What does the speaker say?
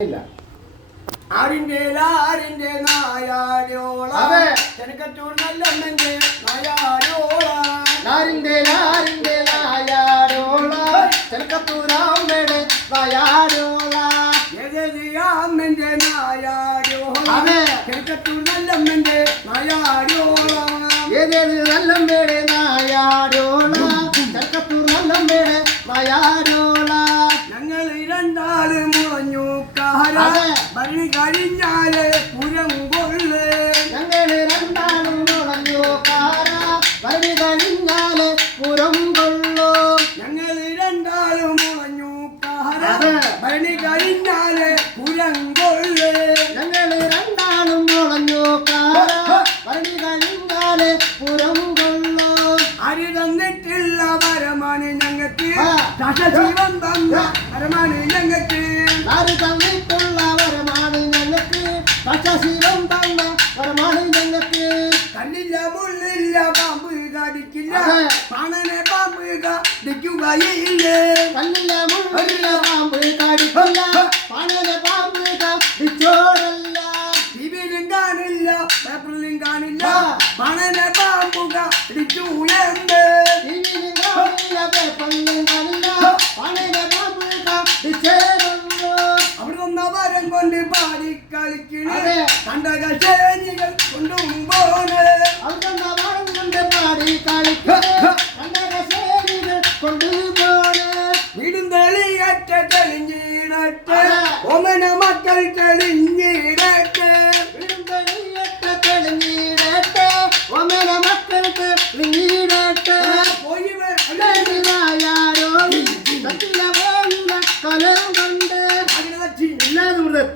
ഇല്ല. ആരിന്റെ നായാരോള ചെനക്കത്തൂർ നല്ലമ്മന്റെ നായാരോള ചെനക്കത്തൂരാമ്മയുടെ നായാരോള അമ്മന്റെ നായാരോള ചെനക്കത്തൂർ നല്ലമ്മന്റെ നായാരോള നല്ലമ്മയുടെ നായാരോള ചെനക്കത്തൂർ നല്ലമ്മയുടെ നായാരോള ഞങ്ങൾ രണ്ടാള് മുളഞ്ഞു ഭരണി കഴിഞ്ഞാല് പുരം കൊള്ളേ ഞങ്ങൾ രണ്ടാളും മുളഞ്ഞു ഭരണി കഴിഞ്ഞാല് പുരം കൊള്ളു ഞങ്ങൾ രണ്ടാളും മുളഞ്ഞു ഭരണി കഴിഞ്ഞാല് പുരം കൊള്ളേ ഞങ്ങൾ രണ്ടാളും മുളഞ്ഞു ഭരണി കഴിഞ്ഞാല് പുരം കൊള്ളു അരി തന്നിട്ടുള്ള വരമാണ് ഞങ്ങൾക്ക് ദശജീവൻ തന്ന വരമാണ് ഞങ്ങൾക്ക് ആര് തന്നിട്ടുള്ള വരമാണ് ഞങ്ങൾക്ക് ദശജീവൻ തന്ന വരമാണ് ഞങ്ങൾക്ക് കണ്ണില്ല മുള്ളില്ല പാമ്പ് കടിക്കില്ല പാണനെ പാമ്പ് കടിക്കുകയില്ലേ കണ്ണില്ല മുള്ളില്ല പാമ്പ് കടിക്കില്ല പാണനെ പാമ്പ് കടിച്ചോടല്ല ടിവിയിലും കാണില്ല പേപ്പറിലും കാണില്ല പാണനെ പാമ്പ് കടിച്ചു എന്ത് ടിവിയിലും കാണില്ല പേപ്പറിലും കാണില്ല പാണനെ പാമ്പ് കടിച്ചേരുന്നു അവിടെ വന്ന വരം കൊണ്ട് പാടി കളിക്കണേ കണ്ടകശേനികൾ കൊണ്ടും പോണേ അവിടെ വരം കൊണ്ട് പാടി കളിക്കണേ കണ്ടകശേനികൾ കൊണ്ടുപോണേ വീടും തെളിയറ്റ തെളിഞ്ഞിടട്ടെ ഒമന മക്കൾ തെളിഞ്ഞിടട്ടെ വീടും തെളിയറ്റ തെളിഞ്ഞിടട്ടെ ഒമന മക്കൾക്ക് തെളിഞ്ഞിടട്ടെ പോയി ായാരോ സത്യ കലം കൊണ്ട് അതിനെ എല്ലാവരും